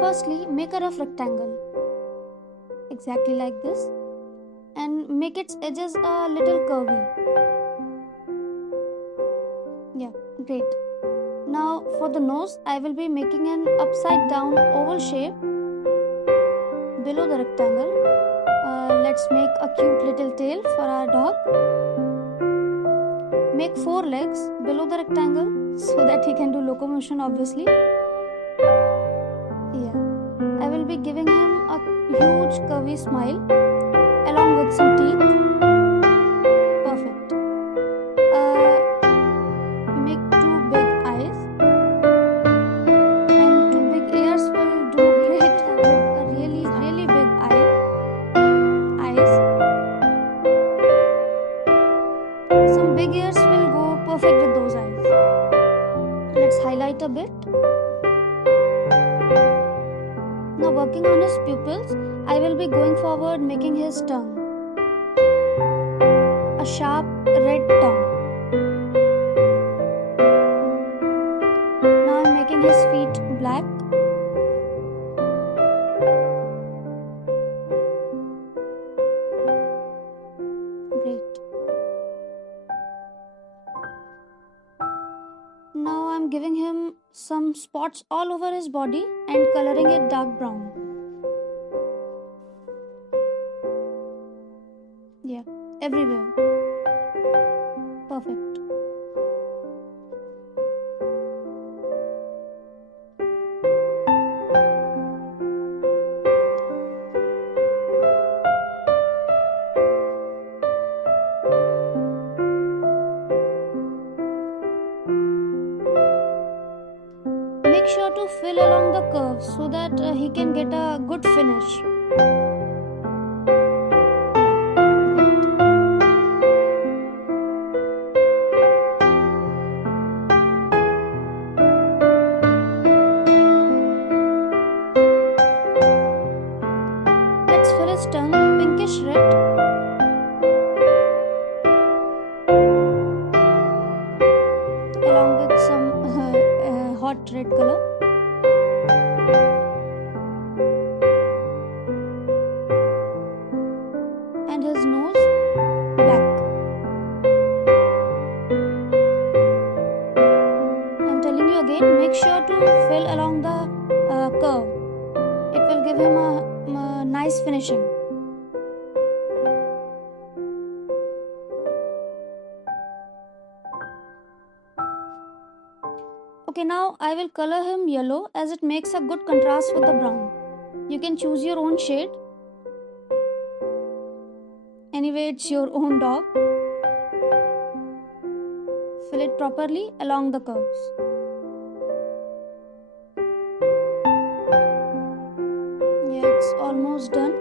Firstly, make a rough rectangle, exactly like this, and make its edges a little curvy. Yeah, great. Now for the nose, I will be making an upside down oval shape below the rectangle. Let's make a cute little tail for our dog. Make 4 legs below the rectangle so that he can do locomotion, obviously. Yeah, I will be giving him a huge curvy smile along with some teeth. Perfect. Make 2 big eyes, and 2 big ears will do great with a really big eyes. Some big ears will go perfect with those eyes. Let's highlight a bit. Now working on his pupils, I will be going forward making his tongue. A sharp red tongue. Now I'm making his feet black. Great. Now I'm giving him some spots all over his body and coloring it dark brown. Yeah, everywhere. Perfect. Make sure to fill along the curves so that he can get a good finish. Let's fill his tongue pinkish red. Along with some hot red color. And his nose black. I'm telling you again, make sure to fill along the curve. It will give him a nice finishing. Okay, now I will color him yellow as it makes a good contrast with the brown. You can choose your own shade. Anyway, it's your own dog. Fill it properly along the curves. Yeah, it's almost done.